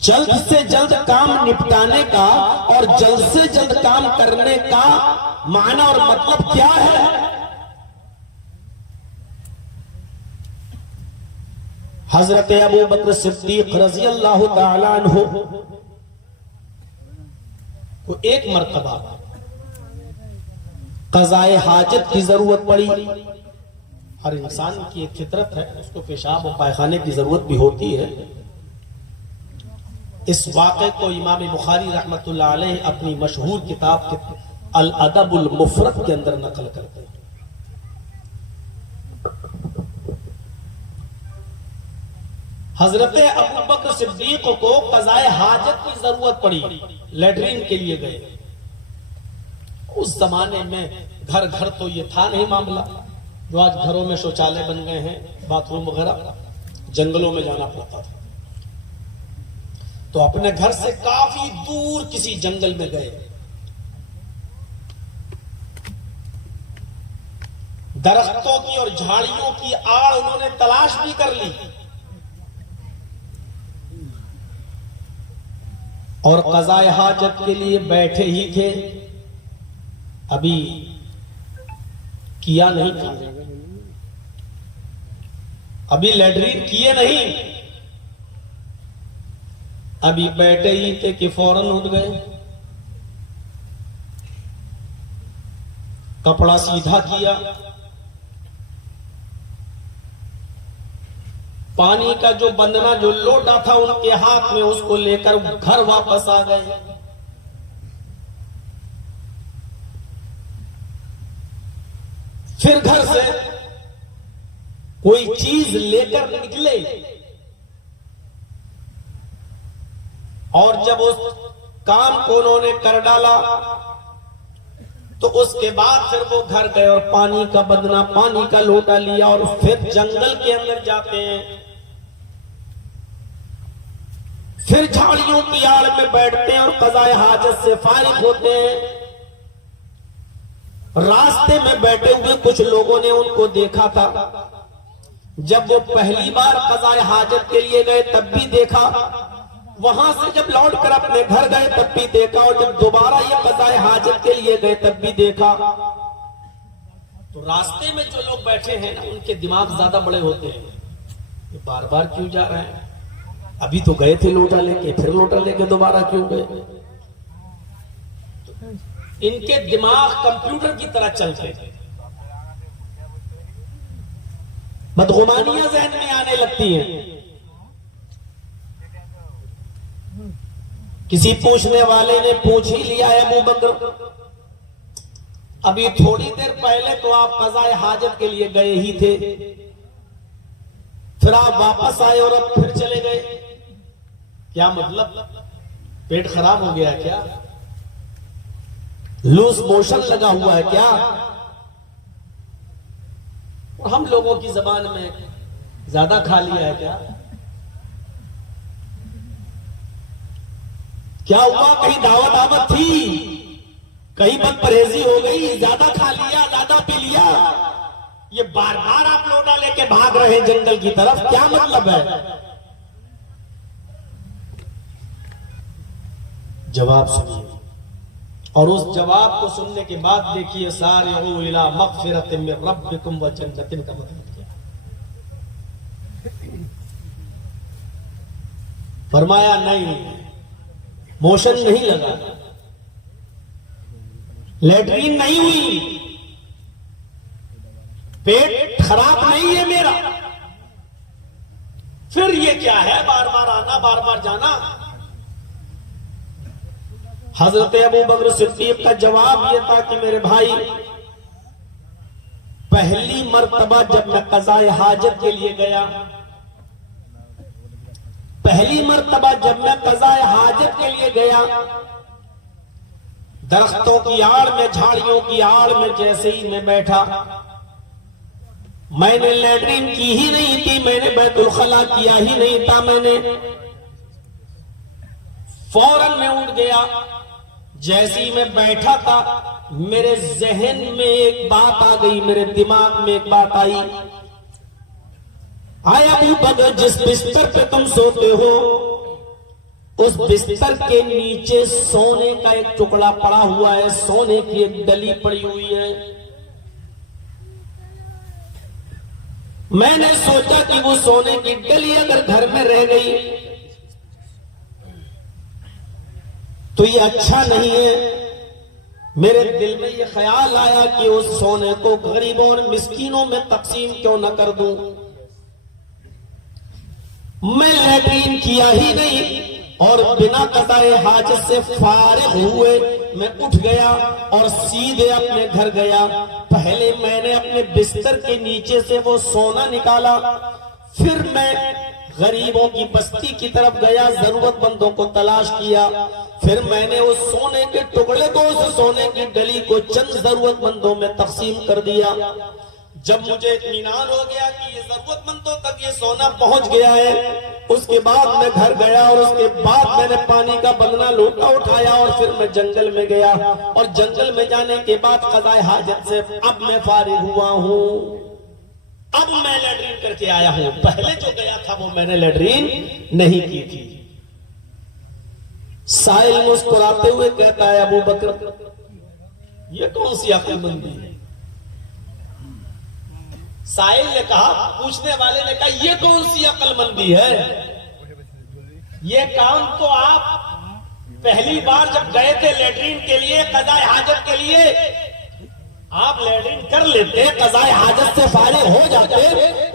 जल्द से जल्द काम निपटाने का और जल्द से जल्द काम करने का माना और मतलब क्या है? हजरत अबू बकर सिद्दीक रज़ी अल्लाह ताला अन्हु को एक मर्तबा क़ज़ाए हाजत की जरूरत पड़ी। हर इंसान की एक फितरत है, उसको पेशाब और पायखाने की जरूरत भी होती है। इस वाक़े को इमाम बुखारी रहमतुल्लाह अलैह अपनी मशहूर किताब अल अदबुल मुफरद के अंदर नकल करते हैं। हजरत अबू बकर सिद्दीक को क़ज़ाए हाजत की जरूरत पड़ी, लैट्रिन के लिए गए। उस जमाने में घर घर तो ये था नहीं मामला, जो आज घरों में शौचालय बन गए हैं, बाथरूम वगैरह, जंगलों में जाना पड़ता था। तो अपने घर से काफी दूर किसी जंगल में गए, दरख्तों की और झाड़ियों की आड़ उन्होंने तलाश भी कर ली और क़ज़ाए हाजत के लिए बैठे ही थे। अभी किया नहीं था, अभी लैट्रिन किए नहीं, अभी बैठे ही थे कि फौरन उठ गए, कपड़ा सीधा किया, पानी का जो बंदना जो लोटा था उनके हाथ में, उसको लेकर घर वापस आ गए। फिर घर से कोई चीज लेकर निकले और जब उस काम को उन्होंने कर डाला तो उसके बाद फिर वो घर गए और पानी का बदना, पानी का लोटा लिया और फिर जंगल के अंदर जाते हैं। फिर झाड़ियों की आड़ में बैठते हैं और क़ज़ाए हाजत से फारिग होते हैं। रास्ते में बैठे हुए कुछ लोगों ने उनको देखा था। जब वो पहली बार क़ज़ाए हाजत के लिए गए तब भी देखा, वहां से जब लौट कर अपने घर गए तब भी देखा, और जब दोबारा ये क़ज़ाए हाजत के लिए गए तब भी देखा। तो रास्ते में जो लोग बैठे हैं ना, उनके दिमाग ज्यादा बड़े होते हैं। ये बार बार क्यों जा रहे हैं? अभी तो गए थे लोटा लेके, फिर लोटा लेके दोबारा क्यों गए? इनके दिमाग कंप्यूटर की तरह चलते हैं, बदगुमानियां ज़हन में आने लगती हैं। किसी पूछने वाले ने पूछ ही लिया है, अबू बकर अभी थोड़ी देर पहले तो आप क़ज़ाए हाजत के लिए गए ही थे, फिर आप वापस आए और अब फिर चले गए, क्या मतलब? पेट खराब हो गया क्या? लूज मोशन लगा हुआ है क्या? और हम लोगों की जबान में ज्यादा खा लिया है क्या? क्या हुआ? कहीं दावत दावत थी, कहीं बदपरहेजी हो गई, ज्यादा खा लिया, ज्यादा पी लिया? ये बार बार आप लोटा लेके भाग रहे हैं जंगल की तरफ, क्या मतलब है? जवाब सुनिए, और उस जवाब को सुनने के बाद देखिए, सारिऊ इला मग़फ़िरतिन मिन रब्बिकुम व जन्नतिन का मतलब क्या? फरमाया नहीं, मोशन नहीं लगा, लैट्रिन नहीं हुई, पेट खराब नहीं है मेरा, फिर ये क्या है बार बार आना, बार बार जाना? हजरत अबू बकर सिद्दीक का जवाब यह था कि मेरे भाई, पहली मर्तबा जब मैं क़ज़ाए हाजत के लिए गया, पहली मर्तबा जब मैं क़ज़ाए हाजत के लिए गया, दरख्तों की आड़ में, झाड़ियों की आड़ में जैसे ही मैं बैठा, मैंने लैट्रिन की ही नहीं थी, मैंने बैतुल खला किया ही नहीं था, मैंने फौरन मैं उठ गया। जैसे ही मैं बैठा था, मेरे जहन में एक बात आ गई, मेरे दिमाग में एक बात आई, आया अबू बकर, जिस बिस्तर पे तुम सोते हो उस बिस्तर के नीचे सोने का एक टुकड़ा पड़ा हुआ है, सोने की एक डली पड़ी हुई है। मैंने सोचा कि वो सोने की डली अगर घर में रह गई तो ये अच्छा नहीं है। मेरे दिल में ये ख्याल आया कि उस सोने को गरीबों और मिस्कीनों में तकसीम क्यों न कर दूं। मैं लैट्रीन किया ही नहीं और बिना कज़ाए हाजत से फारिग हुए मैं उठ गया और सीधे अपने घर गया। पहले मैंने अपने बिस्तर के नीचे से वो सोना निकाला, फिर मैं गरीबों की बस्ती की तरफ गया, जरूरतमंदों को तलाश किया। फिर मैंने उस सोने के टुकड़े को, उस सोने की डली को चंद जरूरतमंदों में तकसीम कर दिया। जब मुझे इत्मीनान हो गया कि ये जरूरतमंदों तक ये सोना पहुंच गया है, उसके बाद मैं घर गया और उसके बाद मैंने पानी का बंदना लोटा उठाया और फिर मैं जंगल में गया। और जंगल में जाने के बाद क़ज़ाए हाजत से अब मैं फारिग हुआ हूं। अब मैं लैट्रीन करके आया हूं, पहले जो गया था वो मैंने लैट्रीन नहीं की थी। साहिल मुस्कुराते हुए कहता है, अबू बकर ये कौन सी अक्लमंदी है? साहिल ने कहा, पूछने वाले ने कहा, ये कौन सी अक्लमंदी है? ये काम तो आप पहली बार जब गए थे लैट्रीन के लिए, क़ज़ाए हाजत के लिए, आप लैट्रीन कर लेते, क़ज़ाए हाजत से फारिग हो जाते,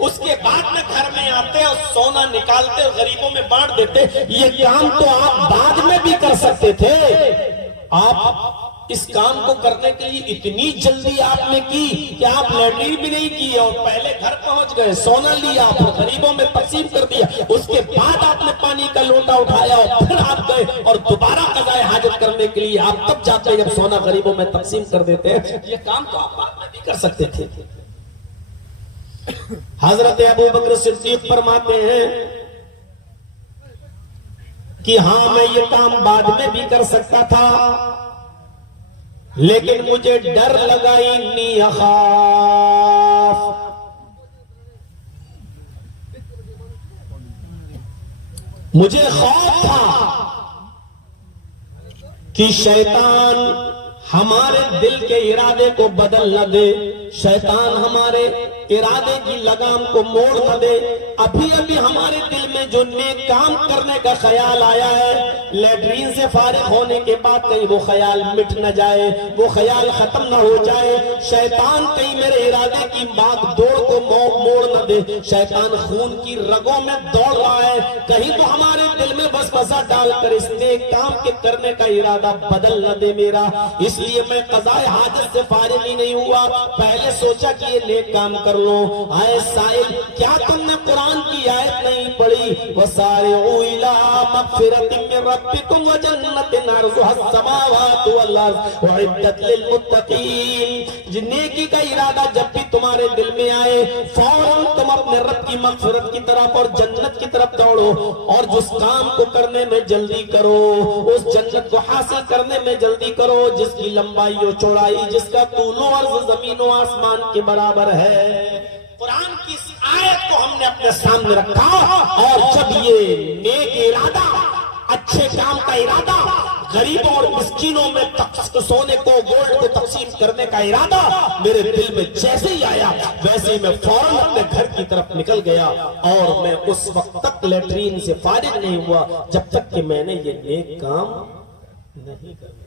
उसके बाद में घर में आते और सोना निकालते और गरीबों में बांट देते। ये काम तो आप बाद में भी कर सकते थे। आप इस काम को करने के लिए इतनी जल्दी आपने की कि आप लैट्रीन भी नहीं की और पहले घर पहुंच गए, सोना लिया, फिर गरीबों में तकसीम कर दिया, उसके बाद आपने पानी का लोटा उठाया और फिर आप गए और दोबारा क़ज़ाए हाजत करने के लिए आप तब जाते हैं जब सोना गरीबों में तकसीम कर देते हैं। ये काम तो आप बाद में भी कर सकते थे। हजरत अबू बकर सिद्दीक फरमाते हैं कि हाँ, मैं ये काम बाद में भी कर सकता था, लेकिन मुझे डर लगा, इन्नी अखाफ, मुझे खौफ था कि शैतान हमारे दिल के इरादे को बदल न दे, शैतान हमारे इरादे की लगाम को मोड़ न दे। अभी अभी हमारे दिल में जो नेक काम करने का ख्याल आया है, लैट्रीन से फारिग होने के बाद कहीं वो ख्याल मिट न जाए, वो ख्याल खत्म न हो जाए। शैतान कहीं मेरे इरादे की भाग दौड़ को मोड़ न दे। शैतान खून की रगों में दौड़ रहा है, कहीं तो हमारे दिल में वसवसा डालकर इस नेक काम के करने का इरादा बदल न दे मेरा। इसलिए मैं क़ज़ाए हाजत से फारिग ही नहीं हुआ, पहले सोचा कि ये नेक काम कर लो। आए साहिल, क्या तुमने कुरान की आयत नहीं पढ़ी? वसारिऊ इला मग़फ़िरतिन मिन रब्बिकुम व जन्नतिन अर्ज़ुहा अस्समावातु वल अर्ज़ उइद्दत लिल मुत्तक़ीन। नेकी का इरादा जब भी तुम्हारे दिल में आए, फौरन तुम अपने रब की मग़फ़िरत की तरफ और जन्नत की तरफ दौड़ो और जिस काम को करने में जल्दी करो, उस जन्नत को हासिल करने में जल्दी करो जिसकी लंबाई और चौड़ाई, जिसका तूलो अर्ज़ ज़मीन व आसमान के बराबर है। कुरान की इस आयत को हमने अपने सामने रखा और जब ये नेक इरादा, अच्छे काम का इरादा, गरीबों और मिस्कीनों में सोने को, गोल्ड को तकसीम करने का इरादा मेरे दिल में जैसे ही आया, वैसे ही मैं फौरन अपने घर की तरफ निकल गया और मैं उस वक्त तक लैट्रीन से फारिग नहीं हुआ जब तक कि मैंने ये नेक काम नहीं कर।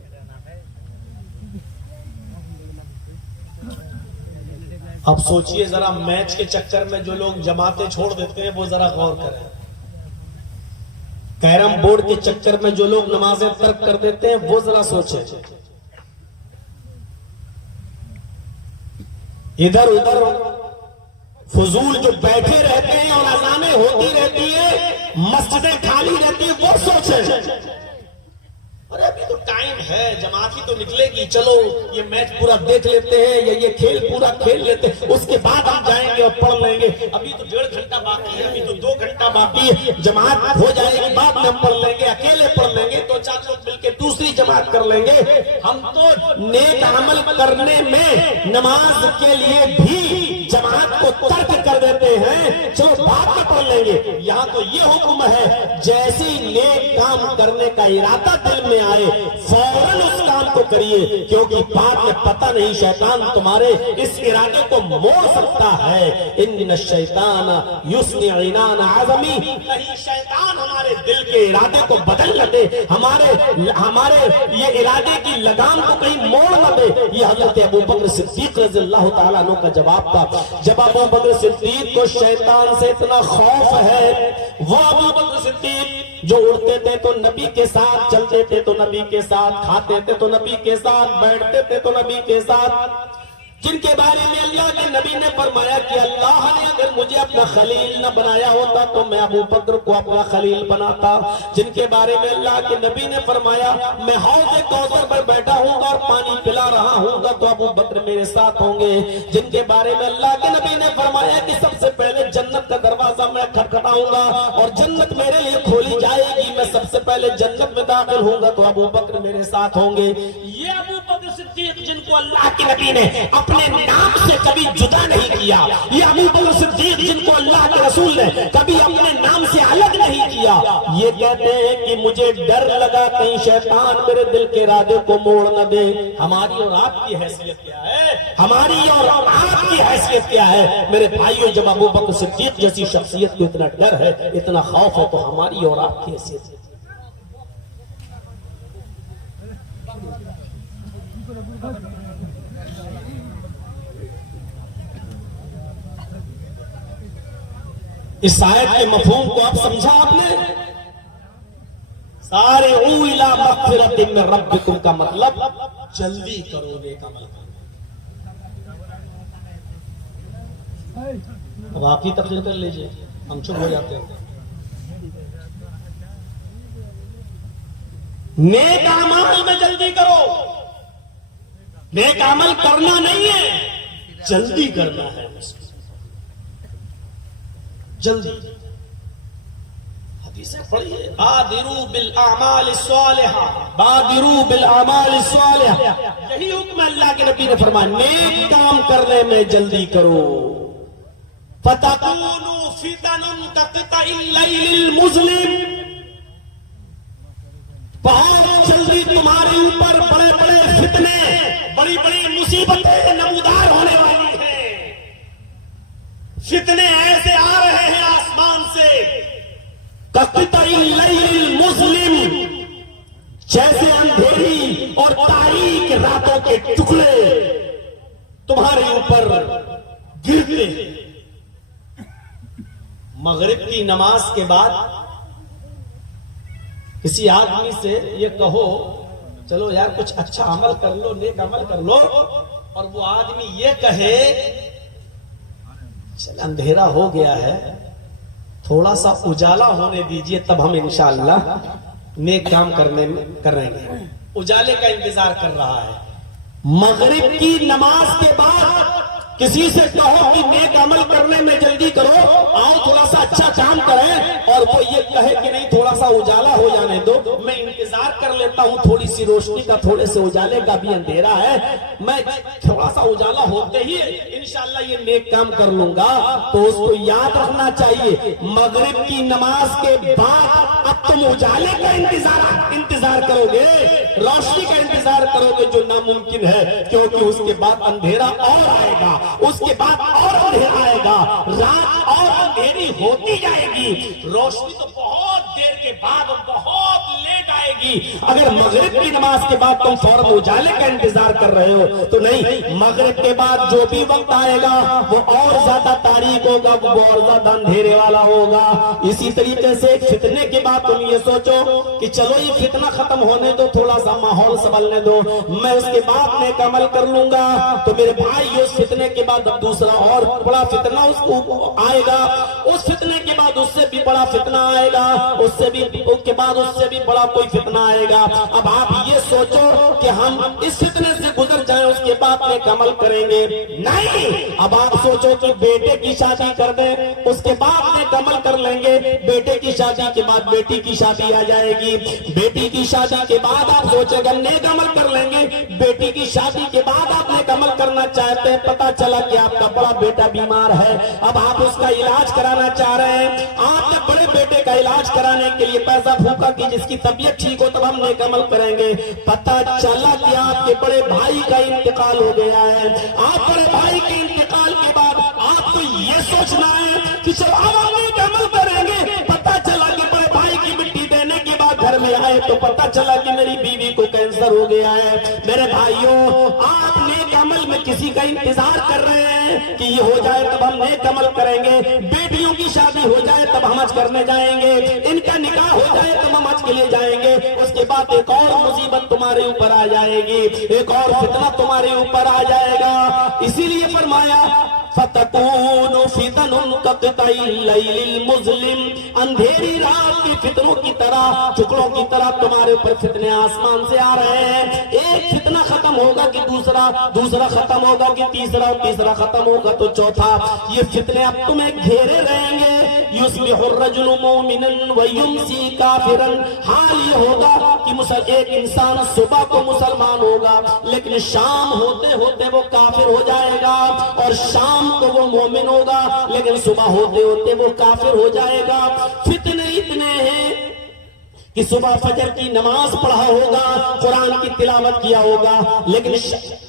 अब सोचिए जरा, मैच के चक्कर में जो लोग जमाते छोड़ देते हैं वो जरा गौर करें। कैरम बोर्ड के चक्कर में जो लोग नमाजें तर्क कर देते हैं वो जरा सोचें। इधर उधर फजूल जो बैठे रहते हैं और अज़ानें होती रहती है, मस्जिदें खाली रहती है, वो सोचें। अरे अभी तो टाइम है, जमात ही तो निकलेगी, चलो ये मैच पूरा देख लेते हैं या ये खेल पूरा खेल लेते हैं, उसके बाद हम जाएंगे और पढ़ लेंगे। अभी तो 1.5 घंटा बाकी है, अभी तो 2 घंटा बाकी है, जमात हो जाएगी बाद में हम पढ़ लेंगे, अकेले पढ़ लेंगे, 2-4 लोग मिलकर दूसरी जमात बात कर लेंगे। हम तो नेक अमल करने में नमाज के लिए भी जमात को तर्क कर देते हैं, चलो बाद में पढ़ लेंगे। यहाँ तो ये हुक्म है, जैसे ही नेक काम करने का इरादा दिल में आए फौरन उस काम को करिए, क्योंकि बाद में पता नहीं शैतान तुम्हारे इस इरादे को मोड़ सकता है। इन्न शैतान युस्नि इनान आज़मी, कहीं शैतान हमारे दिल के इरादे को बदल न दे, हमारे ये इरादे की लगाम को कहीं मोड़ न दे। ये हजरत अबू बकर सिद्दीक रज़ियल्लाहु ताला अन्हु का जवाब था। जब अबू बकर सिद्दीक को शैतान से इतना खौफ है, वो अबू बकर सिद्दीक जो उड़ते थे तो नबी के साथ, चलते थे तो नबी के साथ, खाते थे तो नबी के साथ, बैठते थे तो नबी के साथ, जिनके बारे में अल्लाह के नबी ने फरमाया कि अल्लाह ने अगर मुझे अपना खलील न बनाया होता तो मैं अबू बकर को अपना खलील बनाता, जिनके बारे में अल्लाह के नबी ने फरमाया मैं हौज़े कौसर पर बैठा हूँगा और पानी पिला रहा हूँगा तो अबू बकर मेरे साथ होंगे, जिनके बारे में अल्लाह के नबी ने फरमाया कि सबसे पहले जन्नत का दरवाजा मैं खटखटाऊंगा और जन्नत मेरे लिए खोली जाएगी, मैं सबसे पहले जन्नत में दाखिल होऊंगा तो अबू बकर मेरे साथ होंगे। ये अबू बकर सिद्दीक जिनको अल्लाह के नबी ने अपने नाम से कभी जुदा नहीं किया, ये अबू बकर सिद्दीक जिनको अल्लाह के रसूल ने कभी अपने नाम से अलग नहीं किया, ये कहते हैं कि मुझे डर लगा कहीं शैतान मेरे दिल के इरादे को मोड़ न दे। हमारी और आपकी हैसियत क्या है? हमारी और आपकी हैसियत क्या है मेरे भाइयों? जब अबू बकर सिद्दीक जैसी शख्सियत को इतना डर है, इतना खौफ है, तो हमारी और आपकी हैसियत है। इस आयत के मफहूम को आप समझा आपने? सारे इला मग़फ़िरतिन मिन रब्बिकुम का मतलब जल्दी करो नेक अमल। अब आप ही तफसीर कर लीजिए, हम चुप हो जाते हैं। नेक अमल में जल्दी करो, नेक अमल करना नहीं है, जल्दी करना है, जल्दी। हदीसें पढ़िए, बादिरू बिल आमाल स्वालिहा, बादिरू बिल आमाल स्वालिहा, यही हुक्म अल्लाह के नबी ने फरमाया, नेक काम करने में जल्दी करो। फतकूनु फितनुन कक़ितइल लैलिल मुज़लिम, बहुत जल्दी तुम्हारे ऊपर बड़े बड़े फितने, बड़ी बड़ी मुसीबतें नमूदार होने वाली हैं। फितने ऐसे आ रहे हैं आसमान से, कक़ितइल लैलिल मुज़लिम, जैसे अंधेरी और तारीक रातों के टुकड़े तुम्हारे ऊपर गिरते हैं। मगरिब की नमाज के बाद किसी आदमी से ये कहो चलो यार कुछ अच्छा अमल कर लो, नेक अमल कर लो, और वो आदमी ये कहे चल अंधेरा हो गया है, थोड़ा सा उजाला होने दीजिए तब हम इंशाअल्लाह नेक काम करेंगे। उजाले का इंतजार कर रहा है। मगरिब की नमाज के बाद किसी से कहो कि नेक अमल करने में जल्दी करो, आओ थोड़ा सा अच्छा काम करें, और वो ये कहे कि नहीं थोड़ा सा उजाला हो जाने दो, मैं इंतजार कर लेता हूँ, थोड़ी सी रोशनी का, थोड़े से उजाले का भी अंधेरा है, मैं थोड़ा सा उजाला होते ही इंशाअल्लाह ये नेक काम कर लूंगा। तो उसको याद रखना चाहिए, मगरिब की नमाज के बाद अब तुम उजाले का इंतजार करोगे, रोशनी का इंतजार करोगे, जो नामुमकिन है, क्योंकि उसके बाद अंधेरा और आएगा, उसके बाद और अंधेरा आएगा, रात और अंधेरी होती जाएगी, रोशनी तो बहुत देर के बाद बहुत लेट आएगी। अगर मगरिब की नमाज के बाद तुम फौरन उजाले का इंतजार कर रहे हो तो नहीं, मगरिब के बाद जो भी वक्त आएगा वो और ज्यादा तारीक होगा, वो और ज्यादा अंधेरे वाला होगा। इसी तरीके से फितने के बाद तुम ये सोचो कि चलो ये फितना खत्म होने दो, थोड़ा सा माहौल संभलने दो, मैं उसके बाद नेक अमल कर लूंगा। तो मेरे भाई उस फितने के बाद अब दूसरा और बड़ा फितना उसको आएगा, उस फितने के बाद बाद उससे भी बड़ा फितना आएगा, उसके बाद उससे भी बड़ा कोई फितना आएगा। अब आप ये सोचो कि हम इस फितने से गुजर जाएं, उसके बाद में अमल करेंगे, नहीं। अब आप सोचो कि बेटे की शादी कर दें, उसके बाद में अमल कर लेंगे। बेटे की शादी के बाद बेटी की शादी आ जाएगी, बेटी की शादी के बाद आप सोचेगा नेक अमल कर लेंगे, बेटी की शादी के बाद आप नेक अमल करना चाहते हैं, पता चला कि आपका बड़ा बेटा बीमार है, अब आप उसका इलाज कराना चाह रहे हैं। आपने बड़े बेटे का इलाज कराने के लिए पैसा फूका कि जिसकी तबीयत ठीक हो तब हम नेक अमल करेंगे, पता चला कि आपके बड़े भाई का इंतकाल हो गया है। आप बड़े भाई के इंतकाल के बाद आपको ये सोचना है कि चलो अब हम नेक अमल करेंगे, पता चला कि बड़े भाई की मिट्टी देने के बाद घर में आए तो पता चला कि मेरी बीवी को कैंसर हो गया है। मेरे भाइयों, आप नेक अमल में किसी का इंतजार कर रहे हैं कि ये हो जाए तब हम नेक अमल करेंगे, बेटियों की शादी हो जाए तब हम हज करने जाएंगे, इनका निकाह हो जाए तब हम हज के लिए जाएंगे, उसके बाद एक और मुसीबत तुम्हारे ऊपर आ जाएगी, एक और फितना तुम्हारे ऊपर आ जाएगा। इसीलिए फरमाया फतकूनु फितनुन कक़तइल लैलिल मुज़लिम, अंधेरी रात के फितनों की तरह, टुकड़ों की तरह तुम्हारे ऊपर फितने आसमान से आ रहे हैं। एक फितना खत्म होगा कि दूसरा खत्म होगा कि तीसरा खत्म होगा तो चौथा। ये फितने अब तुम्हें घेरे रहेंगे। युस्बिहुर रजुलु मुमिनन व युमसी काफिरन, हाल ये होगा कि एक इंसान सुबह को मुसलमान होगा लेकिन शाम होते होते वो काफिर हो जाएगा, और शाम को वो मोमिन होगा लेकिन सुबह होते होते वो काफिर हो जाएगा। फितने इतने हैं कि सुबह फजर की नमाज पढ़ा होगा, कुरान की तिलावत किया होगा, लेकिन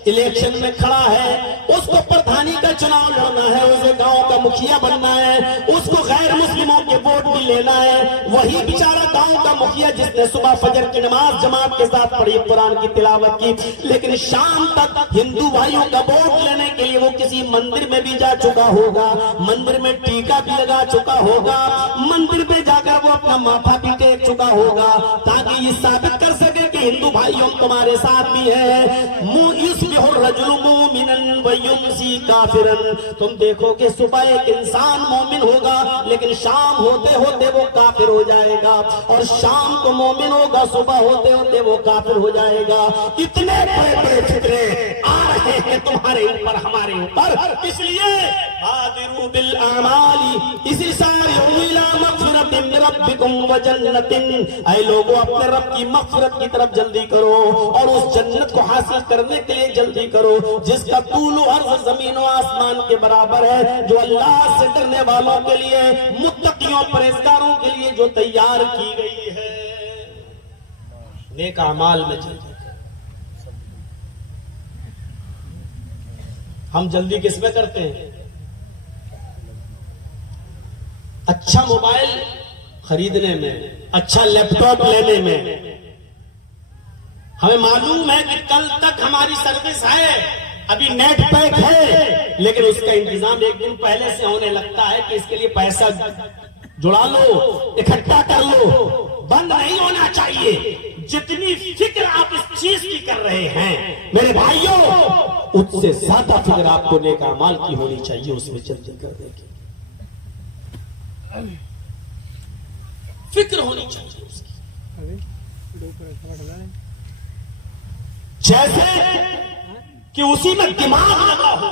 इलेक्शन में खड़ा है, उसको प्रधानी का चुनाव लड़ना है, उसे गांव का मुखिया बनना है, उसको गैर मुस्लिमों के वोट भी लेना है। वही बेचारा गांव का मुखिया जिसने सुबह फजर की नमाज जमात के साथ पढ़ी, कुरान की तिलावत की, लेकिन शाम तक हिंदू भाइयों का वोट लेने के लिए वो किसी मंदिर में भी जा चुका होगा, मंदिर में टीका भी लगा चुका होगा, मंदिर में जाकर वो अपना माथा भी टेक चुका होगा, ताकि ये साबित कर सके कि हिंदू भाइयों तुम्हारे साथ भी है। युस्बिहुर रजुलु मुमिनन व युमसी काफिरन, तुम देखोगे सुबह एक इंसान मोमिन होगा लेकिन शाम होते होते वो काफिर हो जाएगा, और शाम को मोमिन होगा, सुबह होते होते वो काफिर हो जाएगा। इतने बड़े बड़े फितने आ रहे हैं तुम्हारे ऊपर, हमारे ऊपर, इसलिए बादिरू बिल आमाली इसी सारी इला मगफिरतिन मिन रब्बिकुम व जन्नतिन, ऐ लोगों अपने रब की मगफिरत की तरफ जल्दी करो और उस जन्नत को हासिल करने के लिए जल्दी करो जिसका तूलु अर्ज़ ज़मीन व आसमान के बराबर है, जो अल्लाह से डरने वालों के लिए, मुत्तकियों परहेज़गारों के लिए जो तैयार की गई है। नेक अमाल में जल्दी, हम जल्दी किसमें करते हैं? अच्छा मोबाइल खरीदने में, अच्छा लैपटॉप लेने में। हमें मालूम है कि कल तक हमारी सर्विस है, अभी नेट पैक है, लेकिन उसका इंतजाम एक दिन पहले से होने लगता है कि इसके लिए पैसा जुड़ा लो, इकट्ठा कर लो। बंद नहीं होना चाहिए। जितनी फिक्र आप इस चीज की कर रहे हैं मेरे भाइयों, उससे ज्यादा फिक्र आपको नेक अमाल की होनी चाहिए, उसमें जल्दी करने की फिक्र होनी चाहिए उसकी। जैसे कि उसी में दिमाग लगा हो।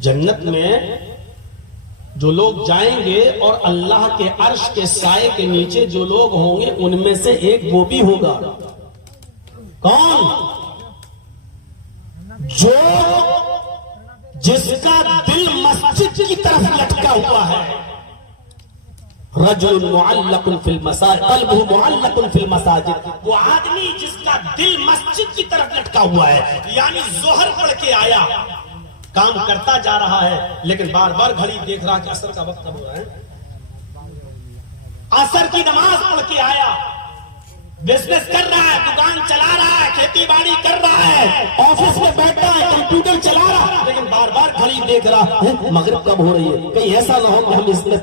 जन्नत में जो लोग जाएंगे और अल्लाह के अर्श के साए के नीचे जो लोग होंगे उनमें से एक वो भी होगा। कौन? जो जिसका दिल मस्जिद की तरफ लटका हुआ है। रजुल मुअल्लकुन फिल मसाजिद, क़ल्बुहु मुअल्लकुन फिल मसाजिद, वो आदमी जिसका दिल मस्जिद की तरफ लटका हुआ है, यानी जोहर पढ़ के आया, काम करता जा रहा है, लेकिन बार बार घड़ी देख रहा कि असर का वक्त कब हो रहा है। असर की नमाज पढ़ के आया, बिजनेस कर रहा है, दुकान चला रहा है, खेती बाड़ी कर रहा है, ऑफिस में बैठा है, कंप्यूटर चला रहा है, लेकिन बार बार घड़ी देख रहा है मगरिब कब हो रही है। कहीं ऐसा ना हो कि हम इसमें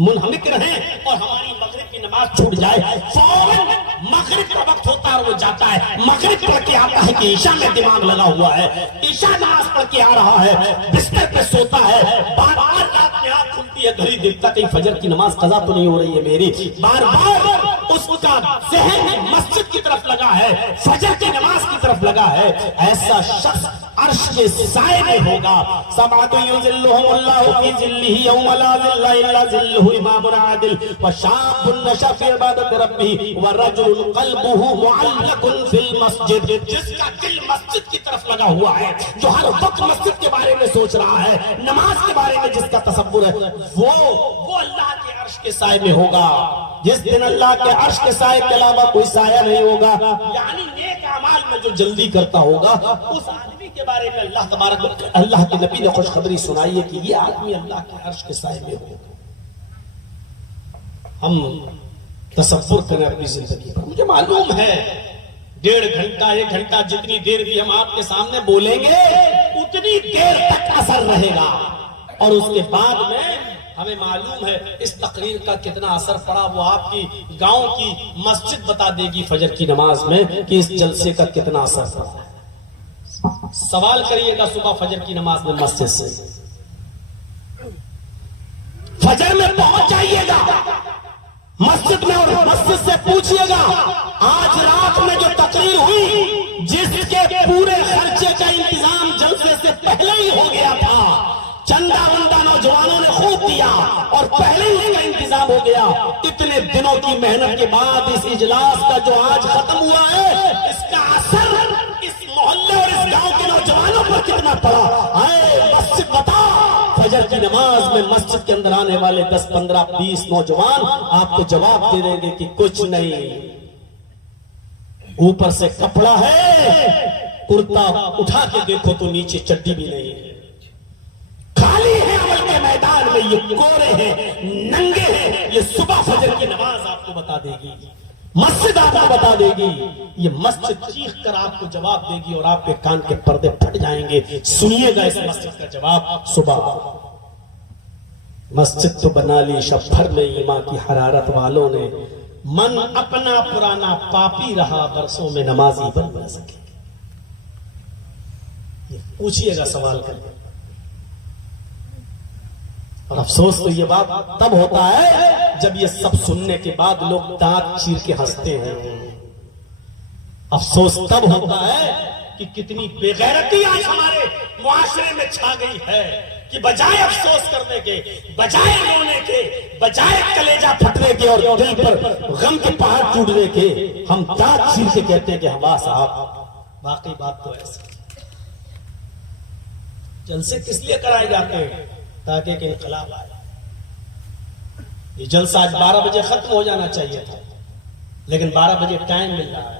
मुनहमिक रहें और हमारी मगरिब की नमाज छूट जाए। फौरन मगरिब का वक्त होता है और वो जाता है, मगरिब पढ़ के आता है कि ईशा में दिमाग लगा हुआ है, ईशा नमाज पढ़ के आ रहा है, बिस्तर पे सोता है, बार बार रात में आंख खुलती है, घड़ी देखता कहीं फजर की नमाज कज़ा तो नहीं हो रही है मेरी, बार बार उसका ज़हन मस्जिद की तरफ लगा है, फजर की नमाज की तरफ लगा है। ऐसा शख्स अर्श के साए में होगा। सबातु युज़िल्लुहुमुल्लाहु फी ज़िल्लिही यौमा ला ज़िल्ला इल्ला ज़िल्लुहु इमामुन आदिल व शाबुन नशा फी इबादति रब्बिही व रजुलुन क़ल्बुहु मुअल्लक़ुन फिल मस्जिद, जिसका दिल मस्जिद की तरफ लगा हुआ है, जो हर वक्त मस्जिद के बारे में सोच रहा है, नमाज के बारे में जिसका तसव्वुर है, वो अल्लाह के अर्श के साए में होगा। जिस दिन अल्लाह के अर्श के साए के अलावा कोई साया नहीं होगा, यानी नेक अमाल में जो जल्दी करता होगा, उस आदमी के बारे में अल्लाह के नबी ने खुशखबरी सुनाई है कि ये आदमी अल्लाह के अर्श के साए में होगा। हम तसव्वुर करें अपनी जिंदगी पर। मुझे मालूम है 1.5 घंटा 1 घंटा जितनी देर भी हम आपके सामने बोलेंगे उतनी देर तक असर रहेगा, और उसके बाद में हमें मालूम है इस तकरीर का कितना असर पड़ा, वो आपकी गांव की मस्जिद बता देगी फजर की नमाज में कि इस जलसे का कितना असर पड़ा। सवाल करिएगा सुबह फजर की नमाज में मस्जिद से, फजर में पहुंच जाइएगा मस्जिद में और मस्जिद से पूछिएगा आज रात में जो तकरीर हुई, जिसके पूरे खर्चे का इंतजाम जलसे से पहले ही हो गया था, चंदा वंदा नौजवानों ने खूब दिया और पहले ही इसका इंतजाम हो गया, इतने दिनों की मेहनत के बाद इस इजलास का जो आज खत्म हुआ है, इसका असर इस मोहल्ले और इस गांव के नौजवानों पर कितना पड़ा। आए मस्जिद बता, फजर की नमाज में मस्जिद के अंदर आने वाले 10, 15, 20 नौजवान आपको जवाब दे देंगे कि कुछ नहीं, ऊपर से कपड़ा है, कुर्ता उठा के देखो तो नीचे चड्डी भी नहीं है, खाली है अमल के मैदान में, ये कोरे हैं, नंगे हैं। ये सुबह फजर की नमाज आपको बता देगी, मस्जिद आपको बता देगी, ये मस्जिद चीख कर आपको जवाब देगी और आपके कान के पर्दे फट जाएंगे। सुनिएगा इस मस्जिद का जवाब सुबह। मस्जिद तो बना ली शब भर में ईमान की हरारत वालों ने, मन अपना पुराना पापी रहा, बरसों में नमाजी बन न सके। पूछिएगा सवाल करके। और अफसोस तो ये बात तब होता है जब ये सब सुनने के बाद लोग दांत चीर के हंसते हैं। अफसोस तब होता है कि कितनी बेगैरती आज हमारे मुआशरे में छा गई है कि बजाय अफसोस करने के, बजाय रोने के, बजाय कलेजा फटने के और दिल पर गम के पहाड़ टूटने के, हम दांत चीर के कहते हैं कि हवा साहब वाकई बात तो ऐसी। जलसे किस लिए कराए जाते हैं? ताकि कि इनकलाब आए। ये जलसा आज 12 बजे खत्म हो जाना चाहिए था, लेकिन 12 बजे टाइम मिल रहा है।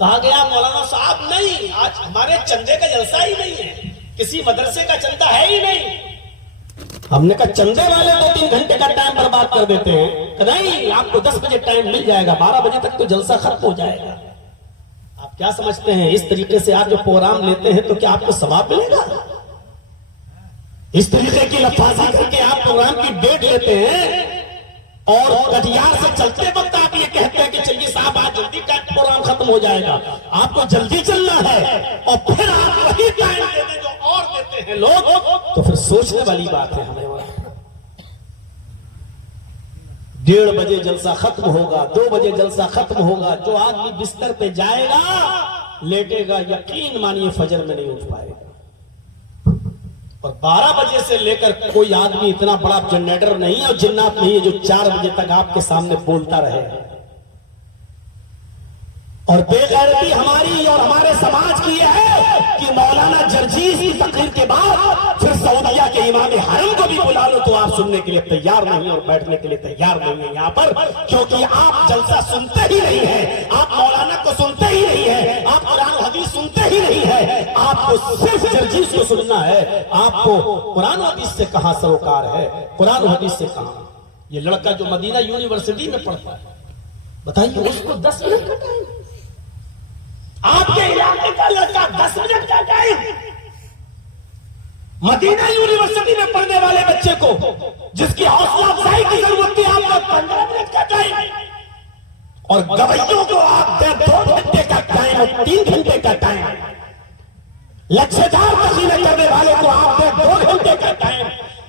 कहा गया मौलाना साहब नहीं, आज हमारे चंदे का जलसा ही नहीं है, किसी मदरसे का चंदा है ही नहीं। हमने कहा चंदे वाले 2-3 घंटे का टाइम बर्बाद कर देते हैं। नहीं, आपको 10 बजे टाइम मिल जाएगा, 12 बजे तक तो जलसा खत्म हो जाएगा। आप क्या समझते हैं इस तरीके से आप जो प्रोग्राम लेते हैं तो क्या आपको सवाब मिलेगा? इस तरीके की लफाजी करके आप प्रोग्राम की डेट लेते हैं और कटियार से चलते वक्त आप ये कहते हैं कि चलिए साहब आज जल्दी का प्रोग्राम खत्म हो जाएगा। आपको जल्दी चलना है और फिर आप वही टाइम देते जो और देते हैं लोग, तो फिर सोचने वाली बात है। हमें 1:30 बजे जलसा खत्म होगा, 2 बजे जलसा खत्म होगा। जो आदमी बिस्तर पे जाएगा लेटेगा, यकीन मानिए फजर में नहीं उठ पाएगा। और 12 बजे से लेकर कोई आदमी इतना बड़ा जनरेटर नहीं है और जिन्नात नहीं है जो 4 बजे तक आपके सामने बोलता रहे। और बेगैरती हमारी और हमारे समाज की यह है कि मौलाना जरजीस की तकरीर के बाद फिर सऊदिया के इमाम हरम को भी बुला लो तो आप सुनने के लिए तैयार नहीं और बैठने के लिए तैयार नहीं है यहाँ पर, क्योंकि आप जलसा सुनते ही नहीं है, आप मौलाना को सुनते ही नहीं है, आप कुरान हदीस सुनते ही नहीं है। आपको सिर्फ जरजीस को सुनना है। आपको कुरान हदीस से कहां सरोकार है, कुरान हदीस से कहां। ये लड़का जो मदीना यूनिवर्सिटी में पढ़ता है, बताइए उसको 10 मिनट का टाइम, आपके इलाके का लड़का 10 मिनट का टाइम, मदीना यूनिवर्सिटी में पढ़ने वाले बच्चे को जिसकी हौसला अफजाई की जरूरत थी आपको 15 मिनट का टाइम। और गवैयों को आप 2 घंटे का टाइम और 3 घंटे का टाइम, लच्छेदार पसीने करने वाले को आप 2 घंटे का टाइम।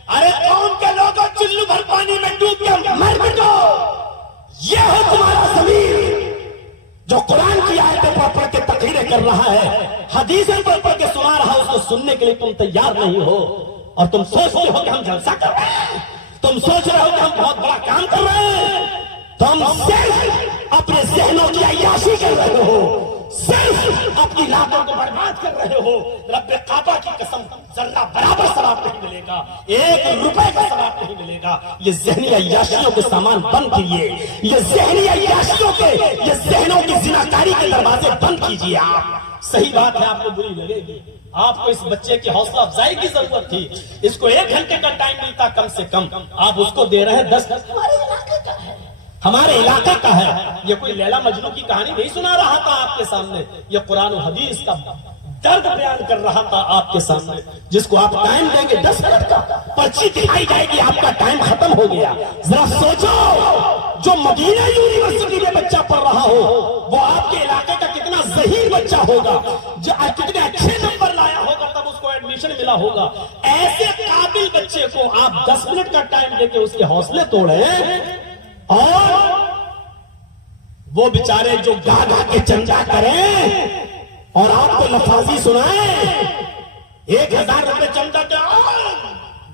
अरे कौम के लोगों, चुल्लू भर पानी में डूब के मर मिटो। ये है तुम्हारा जमीन जो कुरान की आयतें पढ़ के तकरीरें कर रहा है, हदीसें पढ़ के सुना रहा है, उसको सुनने के लिए तुम तैयार नहीं हो। और तुम सोचते हो कि हम जलसा कर रहे हैं, तुम सोच रहे हो कि हम बहुत बड़ा काम कर रहे हैं। तुम सिर्फ अपने जहनों की अय्याशी कर रहे हो, सिर्फ अपनी लातों को बर्बाद कर रहे हो। रब्बे काबा की कसम, जर्रा बराबर सवाब नहीं मिलेगा, 1 रुपए का सवाब नहीं मिलेगा। ये जहनी अय्याशियों के सामान बंद कीजिए, ये जहनी अय्याशियों के, ये जहनों की जिनाकारी के दरवाजे बंद कीजिए। आप सही बात है, आपको बुरी लगेगी। आपको इस बच्चे की हौसला अफजाई की जरूरत थी। इसको 1 घंटे का टाइम मिलता कम से कम, आप उसको दे रहे हैं 10। हमारे इलाके का है। ये कोई लैला मजनू की कहानी नहीं सुना रहा था आपके सामने, ये कुरान और हदीस का दर्द बयान कर रहा था आपके सामने। जिसको आप टाइम देंगे 10 मिनट का, पर्ची दिखाई जाएगी, आपका टाइम खत्म हो गया। जरा सोचो, जो मदीना यूनिवर्सिटी में बच्चा पढ़ रहा हो, वो आपके इलाके का कितना ज़हीन बच्चा होगा, जो कितने अच्छे नंबर लाया होगा, तब उसको एडमिशन मिला होगा। ऐसे काबिल बच्चे को आप 10 मिनट का टाइम देके उसके हौसले तोड़े, और वो बेचारे जो गा गा के चंदा करें और आपको लफाजी सुनाए, 1000 रुपए चंदा दे,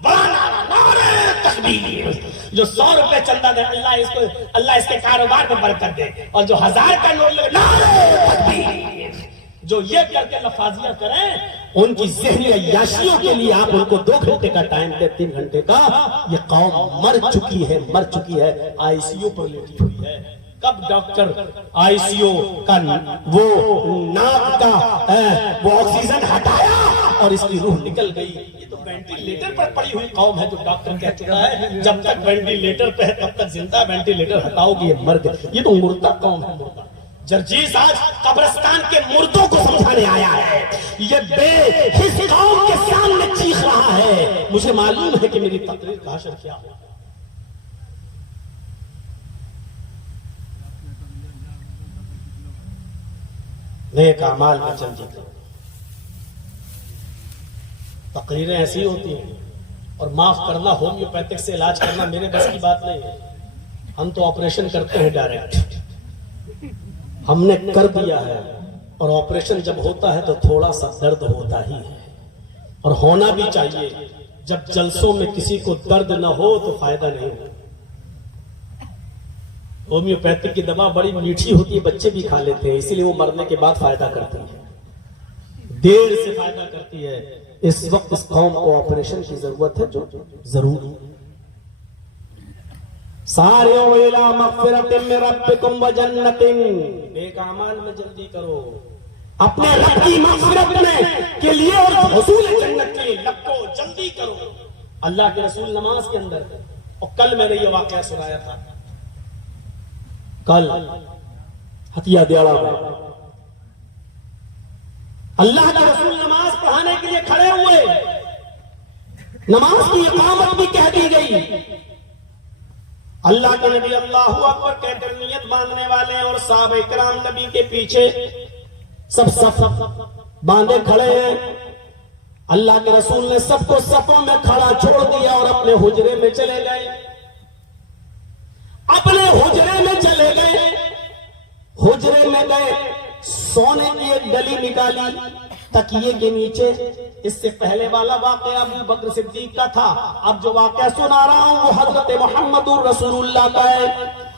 बड़ा नारे तकबीर। जो 100 रुपए चंदा दे, अल्लाह इसके कारोबार में बरकत दे। और जो 1000 का नोट लगे, नारे तकबीर। जो ये करके लफाजियां करें, उनकी ज़हनी अय्याशियों के लिए आप उनको 2 घंटे का टाइम दे, 3 घंटे का। ये कौम मर चुकी है, आईसीयू पर लेटी हुई है। कब डॉक्टर आईसीयू का वो नाक का वो ऑक्सीजन हटाया और इसकी रूह निकल गई। ये तो वेंटिलेटर पर पड़ी हुई कौम है, जो डॉक्टर कह चुका है जब तक वेंटिलेटर पे है तब तक जिंदा, वेंटिलेटर हटाओगे ये मर गए। ये तो मुर्दा कौम है, मुर्दा। जर्जीस आज कब्रिस्तान के मुर्दों को समझाने आया है। ये बेहिस कौम के सामने चीख रहा है। मुझे मालूम है कि मेरी तकरीर का असर क्या होगा। नेक अमाल में जल्दी करो। तकरीरें ऐसी होती हैं, और माफ करना, होम्योपैथिक से इलाज करना मेरे बस की बात नहीं है। हम तो ऑपरेशन करते हैं डायरेक्ट, हमने कर दिया है। और ऑपरेशन जब होता है तो थोड़ा सा दर्द होता ही है, और होना भी चाहिए। जब जलसों में किसी को दर्द ना हो तो फायदा नहीं हो। होम्योपैथिक की दवा बड़ी मीठी होती है, बच्चे भी खा लेते हैं, इसीलिए वो मरने के बाद फायदा करती है, देर से फायदा करती है। इस वक्त इस कौम को ऑपरेशन की जरूरत है, जो जरूरी। सारे इला मग़फ़िरतिन मिन रब्बिकुम व जन्नतिन, नेक अमाल में जल्दी करो, अपने रब की मग़फ़िरत में के लिए और हुसूल जन्नत के लिए लगो, जल्दी करो। अल्लाह के रसूल नमाज के अंदर, और कल मैंने ये वाक़या सुनाया था, कल हतिया दियाड़ा में अल्लाह के रसूल नमाज पढ़ाने के लिए खड़े हुए, नमाज की इकामत भी कह दी गई। अल्लाह के नबी अल्लाहु अकबर कहकर नियत बांधने वाले और साहबे इकराम नबी के पीछे सब सफ बांधे खड़े हैं। अल्लाह के रसूल ने सबको सफों में खड़ा छोड़ दिया और अपने हुजरे में चले गए, अपने हुजरे में चले गए। हुजरे में गए, सोने की एक डली निकाली तकिए के नीचे। इससे पहले वाला वाकया अबू बकर सिद्दीक का था, अब जो वाकया सुना रहा हूं वो हजरत मोहम्मदुर रसूलुल्लाह का है।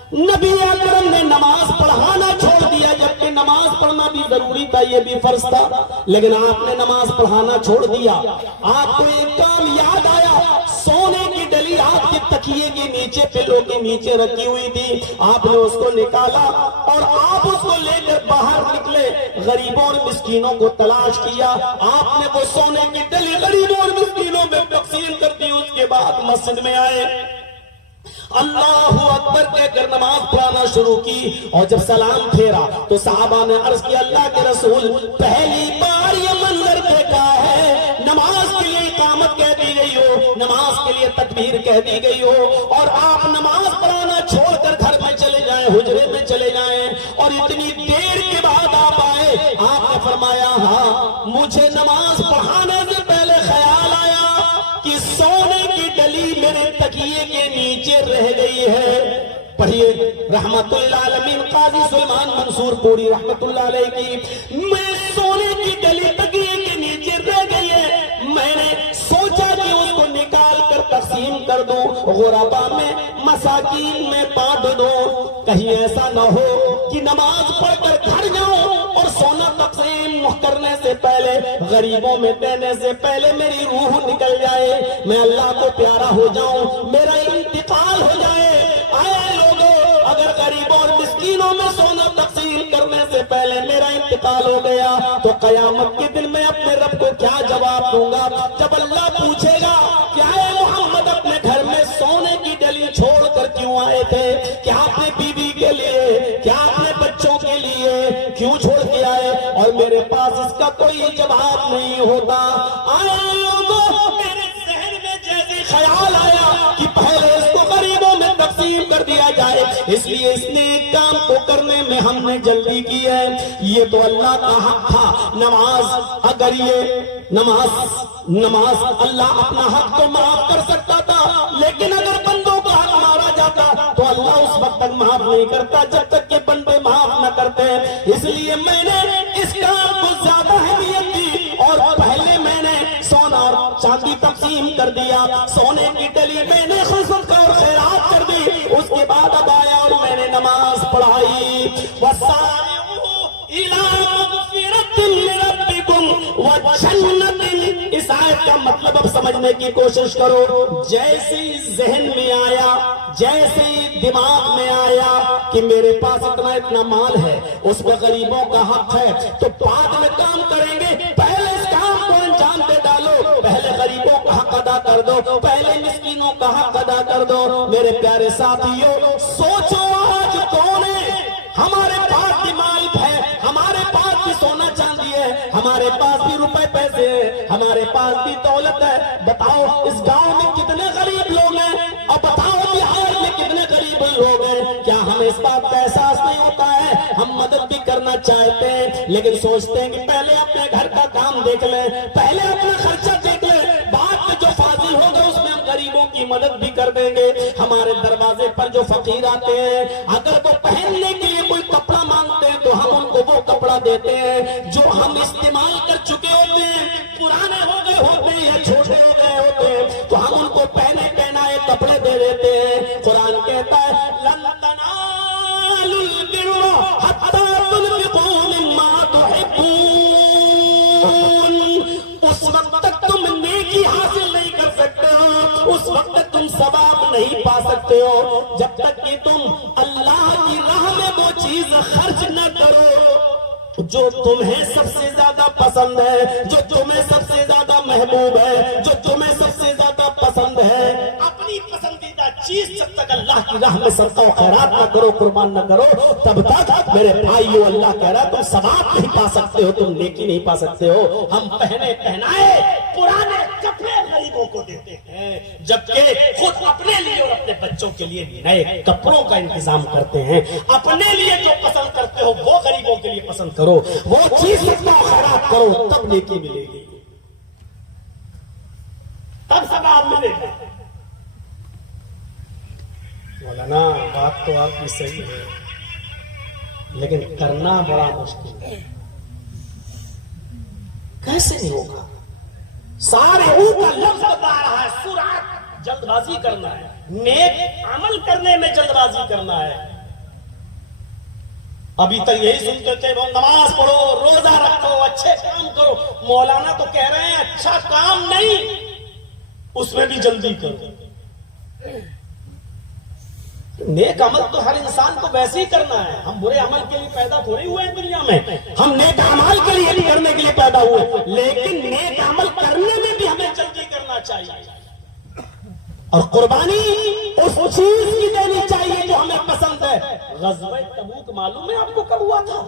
नबी अकरम ने नमाज पढ़ाना छोड़ दिया, जबकि नमाज पढ़ना भी जरूरी था, ये भी फर्ज था, लेकिन आपने नमाज पढ़ाना छोड़ दिया। आपको एक काम याद आया, सोने की डली आपके तकिए के नीचे, पिलो के नीचे रखी हुई थी, आपने उसको निकाला और आप उसको लेकर बाहर निकले, गरीबों और मिस्कीनों को तलाश किया। आपने वो सोने की डली गरीबों और मिस्कीनों में तकसीम कर दी। उसके बाद मस्जिद में आए, अल्लाहु अकबर कहकर नमाज पढ़ाना शुरू की, और जब सलाम फेरा तो सहाबा ने अर्ज किया, अल्लाह के रसूल पहली बार ये मंजर देखा है, नमाज के लिए इकामत कह दी गई हो, नमाज के लिए तकबीर कह दी गई हो, और आप नमाज पढ़ाना छोड़कर घर में चले जाएं, हुजरे में चले जाएं। ये रह गई है। पढ़िए रहमतुल आलमीन काजी सुलेमान मंसूर पूरी रहमतुल्लाह अलैह की, मैं सोने की डली तकिए के नीचे रह गई है, मैंने सोचा कि उसको निकाल कर तकसीम कर दूं, गुरबा में मसाकीन में बांट दूं। कहीं ऐसा न हो कि नमाज पढ़कर घर जाऊं और सोना तकसीम करने से पहले, गरीबों में देने से पहले मेरी रूह निकल जाए, मैं अल्लाह को प्यारा हो जाऊं, मेरा इंतकाल हो जाए। आए लोगों, अगर गरीबों और मिस्कीनों में सोना तकसीम करने से पहले मेरा इंतकाल हो गया तो कयामत के दिन मैं अपने रब को क्या जवाब दूंगा? जब अल्लाह पूछेगा क्या है मोहम्मद अपने घर में सोने की डली छोड़कर क्यों आए थे? क्या अपने बीवी के लिए, क्या अपने बच्चों के लिए क्यों छोड़ के आए? और मेरे पास इसका कोई जवाब नहीं होता। आए लोगों, मेरे जहन में जैसे ख्याल आया कि पहले इसको गरीबों में तकसीम कर दिया जाए, इसलिए इसने एक काम को करने में हमने जल्दी की है। ये तो अल्लाह का हक था, नमाज। अगर ये नमाज अल्लाह अपना हक तो माफ कर सकता था, लेकिन अगर बंदों का हक मारा जाता तो अल्लाह उस वक्त तक माफ नहीं करता जब तक के बंदे माफ न करते। इसलिए मैंने इस काम को ज्यादा अहमियत दी और पहले मैंने सोना और चांदी तकसीम कर दिया, सोने की डली मैंने खुशबू और खैरात कर दी। उसके बाद अब आया और मैंने नमाज पढ़ाई। इस आयत का मतलब अब समझने की कोशिश करो। जैसे ही जहन में आया, जैसे ही दिमाग में आया कि मेरे पास इतना माल है, उस पर गरीबों का हक है, तो बाद में काम करेंगे, पहले इस काम को अंजाम दे डालो, पहले गरीबों का हक अदा कर दो, पहले मिस्कीनों का हक अदा कर दो। मेरे प्यारे साथियों, सोचो आज कौन है? हमारे पास भी माल है, हमारे पास भी सोना चांदी है, हमारे पास भी रुपए पैसे हैं, हमारे पास भी दौलत है। बताओ इस गांव में कितने गरीब लोग हैं, और बताओ बिहार में कितने गरीब लोग हैं। क्या हमें इस बात का एहसास नहीं होता है? हम मदद भी करना चाहते हैं, लेकिन सोचते हैं कि पहले अपने घर का काम देख लें, पहले अपना खर्चा देख लें, बाद में जो फाजिल होगा उसमें हम गरीबों की मदद भी कर देंगे। हमारे दरवाजे पर जो फकीर आते हैं, अगर वो पहनने के लिए कोई कपड़ा मांगते हैं तो हम उनको वो कपड़ा देते हैं जो हम इस्तेमाल कर चुके होते हैं, पुराने हो गए होते हैं या छोटे हो गए होते हैं, तो हम उनको पहने पहनाए कपड़े दे देते हैं। कुरान कहता है लन तनालुल बिर्रा हत्ता तुनफिकू मिम्मा तुहिब्बून। उस वक्त तक तुम नेकी हासिल नहीं कर सकते हो, उस वक्त तक तुम सवाब नहीं पा सकते हो, जब तक कि तुम अल्लाह की राह में वो चीज खर्च न करो जो तुम्हें सबसे ज्यादा पसंद है, जो तुम्हें सबसे ज्यादा महबूब है, जो तुम्हें सबसे ज्यादा पसंद है। अपनी पसंदीदा चीज जब तक अल्लाह की राह में सदका और खैरात न करो, कुर्बान न करो, तब तक मेरे भाइयों अल्लाह कह रहा है तुम सवाब नहीं पा सकते हो, तुम नेकी नहीं पा सकते हो। हम पहने पहनाए पुराने कपड़े गरीबों को देते हैं, जबकि खुद अपने लिए और अपने बच्चों के लिए नए कपड़ों का इंतजाम करते हैं। अपने लिए जो पसंद करते हो वो गरीबों के लिए पसंद करो, वो चीज सदका और खैरात करो, तब नेकी मिलेगी, तब सवाब मिलेगा। मौलाना बात तो आपकी सही है, लेकिन करना बड़ा मुश्किल है। कैसे नहीं होगा? सारे का लफ्ज बता रहा है, सुरात, जल्दबाजी करना है, नेक अमल करने में जल्दबाजी करना है। अभी तक यही सुनते थे वो नमाज पढ़ो, रोजा रखो, अच्छे काम करो। मौलाना तो कह रहे हैं अच्छा काम नहीं, उसमें भी जल्दी करो। नेक अमल तो हर इंसान को वैसे ही करना है। हम बुरे अमल के लिए पैदा थोड़ी हुए हैं दुनिया में, हम नेक अमल के लिए करने के लिए पैदा हुए, लेकिन नेक अमल करने में भी हमें जल्दी करना चाहिए। और कुर्बानी उस चीज की देनी चाहिए जो हमें पसंद है। ग़ज़वा तबूक मालूम है आपको कब हुआ था?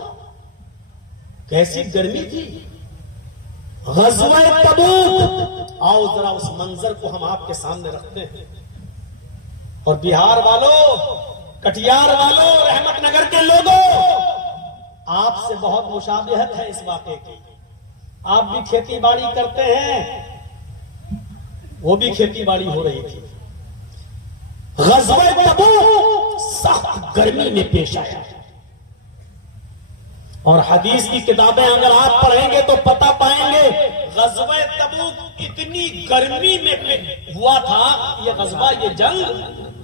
कैसी गर्मी थी ग़ज़वा तबूक। आओ जरा उस मंजर को हम आपके सामने रखते हैं। और बिहार वालों, कटिहार वालों, रहमतनगर के लोगों, आपसे बहुत मुशाबिहत है इस वाक़े की। आप भी खेती बाड़ी करते हैं, वो भी खेती बाड़ी हो रही थी। ग़ज़वे तबूक सख्त गर्मी में पेश आया। और हदीस की किताबें अगर आप पढ़ेंगे तो पता पाएंगे ग़ज़वे तबूक इतनी गर्मी में हुआ था, ये ग़ज़वा, ये जंग,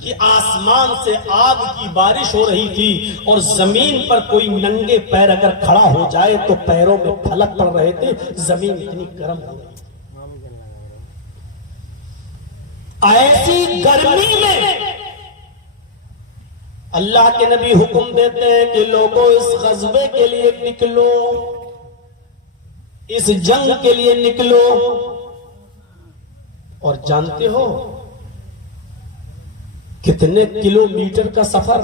कि आसमान से आग की बारिश हो रही थी और जमीन पर कोई नंगे पैर अगर खड़ा हो जाए तो पैरों में फलक पड़ रहे थे, जमीन इतनी गर्म हो रही थी। ऐसी गर्मी में अल्लाह के नबी हुक्म देते हैं कि लोगों इस ग़ज़वे के लिए निकलो, इस जंग के लिए निकलो। और जानते हो कितने किलोमीटर का सफर?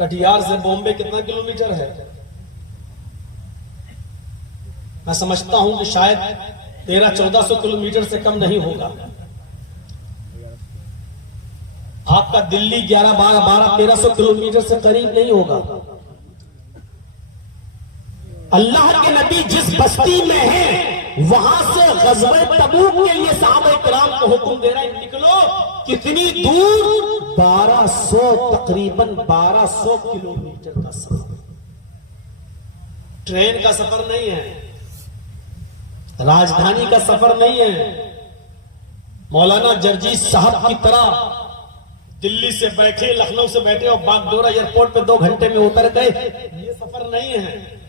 कटिहार से बॉम्बे कितना किलोमीटर है? मैं समझता हूं कि शायद 1300-1400 किलोमीटर से कम नहीं होगा। आपका दिल्ली 1100-1200-1300 किलोमीटर से करीब नहीं होगा। अल्लाह के नबी जिस बस्ती में हैं वहां से ग़ज़वे तबूक के लिए सहाबा किराम को हुक्म दे रहे हैं, निकलो। कितनी दूर? 1200, तकरीबन 1200 किलोमीटर का सफर। ट्रेन का सफर नहीं है, राजधानी का सफर नहीं है। मौलाना जर्जी साहब की तरह दिल्ली से बैठे, लखनऊ से बैठे और बागडोरा एयरपोर्ट पे 2 घंटे में उतर गए, ये सफर नहीं है।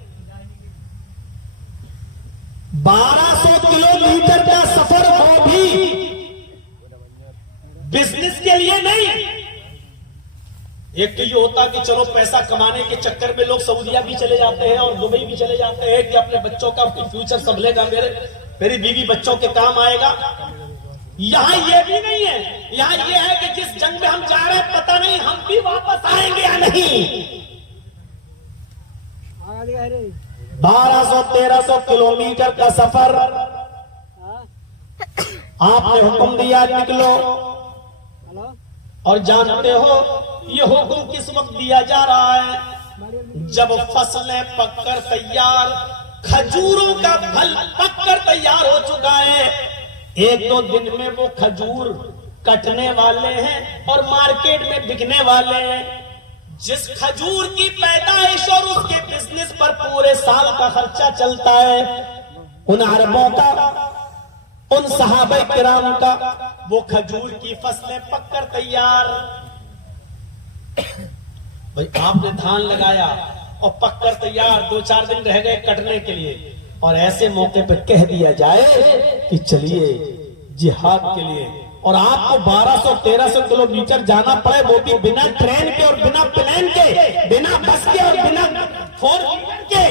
1200 किलोमीटर का सफर, वो भी बिजनेस के लिए नहीं। एक तो ये होता कि चलो पैसा कमाने के चक्कर में लोग सऊदीया भी चले जाते हैं और दुबई भी चले जाते हैं कि अपने बच्चों का फ्यूचर संभलेगा, मेरी बीवी बच्चों के काम आएगा। यहां ये भी नहीं है। यहां ये है कि जिस जंग में हम जा रहे हैं पता नहीं हम भी वापस आएंगे या नहीं। 1200-1300 किलोमीटर का सफर, आपने हुक्म दिया निकलो। और जानते हो ये हुक्म किस वक्त दिया जा रहा है? जब फसलें पककर तैयार, खजूरों का फल पककर तैयार हो चुका है। 1-2 दिन में वो खजूर कटने वाले हैं और मार्केट में बिकने वाले हैं। जिस खजूर की पैदाइश और उसके बिजनेस पर पूरे साल का खर्चा चलता है, उन अरबों का, उन सहाबा किराम का, वो खजूर की फसलें पककर तैयार। भाई आपने धान लगाया और पककर तैयार, 2-4 दिन रह गए कटने के लिए, और ऐसे मौके पर कह दिया जाए कि चलिए जिहाद के लिए, और आपको 1200-1300 किलोमीटर जाना पड़े, वो भी बिना ट्रेन के और बिना प्लेन के, बिना बस के और बिना 4 व्हीलर के,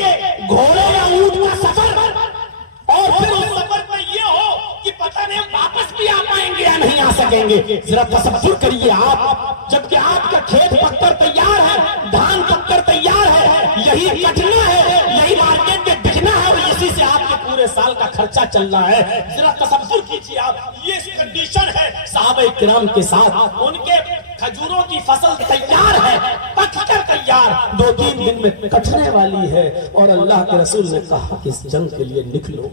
घोड़े या ऊंट का सफर। और फिर उस सफर में ये हो कि पता नहीं हम वापस भी आ पाएंगे या नहीं आ सकेंगे। जरा तसव्वुर करिए आप, जबकि आपका खेत पककर तैयार है, धान पककर तैयार है, यही कटना है, यही मार्केट में बिकना है और इसी से आपके पूरे साल का खर्चा चलना है। जरा तसव्वुर कीजिए आप, ये कंडीशन है सहाबा किराम के साथ। उनके खजूरों की फसल तैयार है, पककर तैयार, 2-3 दिन में कटने वाली है, और अल्लाह के रसूल ने कहा कि इस जंग के लिए निकलो।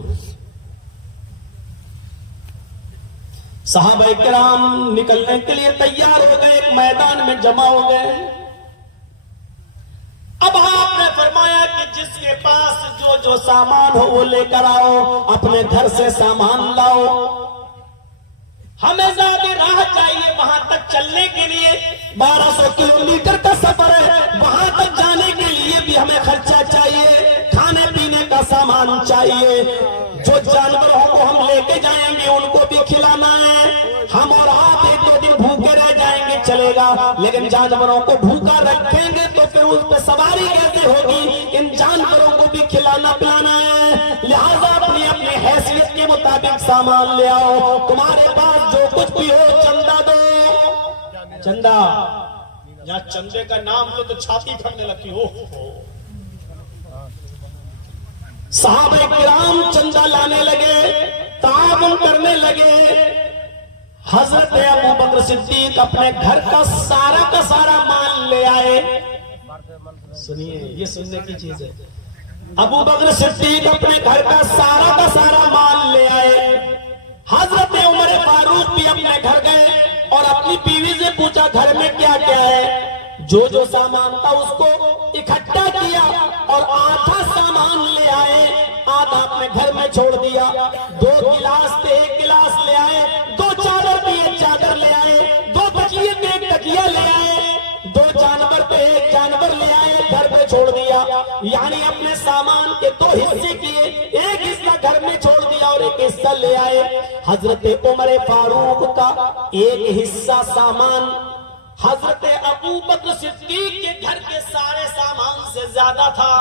सहाबा किराम निकलने के लिए तैयार हो गए, एक मैदान में जमा हो गए। अब आपने फरमाया कि जिसके पास जो जो सामान हो वो लेकर आओ, अपने घर से सामान लाओ। हमें ज्यादा राह चाहिए वहां तक चलने के लिए, 1200 किलोमीटर का सफर है, वहां तक जाने के लिए भी हमें खर्चा चाहिए, खाने पीने का सामान चाहिए। जो जानवरों को हम लेके जाएंगे उनको भी खिलाना है। हम और आप 1-2 दिन भूखे रह जाएंगे चलेगा, लेकिन जानवरों को भूखा रखेंगे तो फिर उस पर सवारी कैसे होगी? इन जानवरों को भी खिलाना पिलाना है। लिहाजा अपनी अपनी हैसियत के मुताबिक सामान ले आओ। तुम्हारे पास जो कुछ भी हो चंदा दो। चंदा, यहाँ चंदे का नाम लो तो छाती फटने लगती हो। सहाबा किराम चंदा लाने लगे, ताउन करने लगे। हजरत अबू बकर सिद्दीक अपने घर का सारा माल ले आए। सुनिए, ये सुनने की चीज है। अबू बकर सिद्दीक अपने घर का सारा माल ले आए। हजरत उमर फारूक भी अपने घर गए, और अपनी बीवी से पूछा घर में क्या क्या है। जो सामान था उसको इकट्ठा किया और आधा सामान ले आए, आधा अपने घर में छोड़ दिया। 2 गिलास थे, 1 गिलास ले आए। 2 चादर थी, 1 चादर ले आए। 2 तकिए थे, 1 तकिया ले आए। 2 जानवर थे, 1 जानवर ले आए, घर पे छोड़ दिया। यानी अपने सामान के 2 हिस्से किए, 1 हिस्सा घर में छोड़ दिया और 1 हिस्सा ले आए। हजरत उमर फारूक का 1 हिस्सा सामान हजरत अबू बकर सिद्दीक के घर के सारे सामान से ज्यादा था।